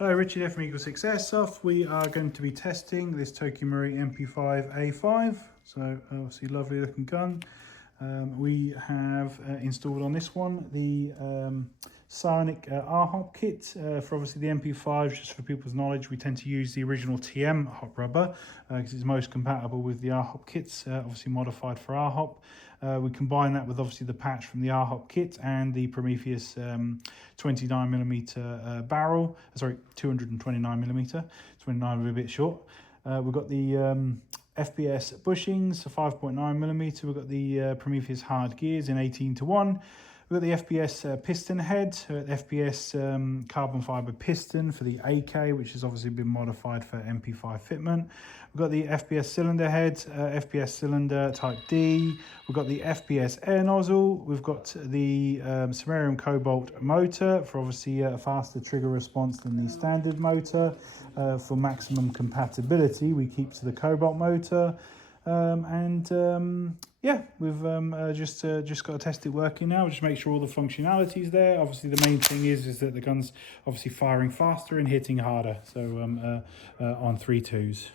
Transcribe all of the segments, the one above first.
Hi, Richard here from EagleSix Airsoft. We are going to be testing this Tokyo Marui MP5a5. So obviously lovely looking gun. We have installed on this one the Psionic R-hop kit for obviously the MP5. Just for people's knowledge, we tend to use the original TM hop rubber because it's most compatible with the R-hop kits, obviously modified for R-hop. We combine that with obviously the patch from the R-hop kit and the Prometheus 29mm barrel, sorry, 229mm, 29 a bit short. We've got the FPS bushings, 5.9mm. We've got the Prometheus hard gears in 18:1. We've got the FPS piston head, FPS carbon fibre piston for the AK, which has obviously been modified for MP5 fitment. We've got the FPS cylinder head, FPS cylinder type D. We've got the FPS air nozzle. We've got the samarium cobalt motor for obviously a faster trigger response than the standard motor. For maximum compatibility, we keep to the cobalt motor. Yeah, we've just got to test it working now. Just make sure all the functionality's there. Obviously, the main thing is that the gun's obviously firing faster and hitting harder. So on 3.2s.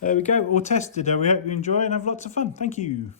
There we go, all tested. We hope you enjoy and have lots of fun. Thank you.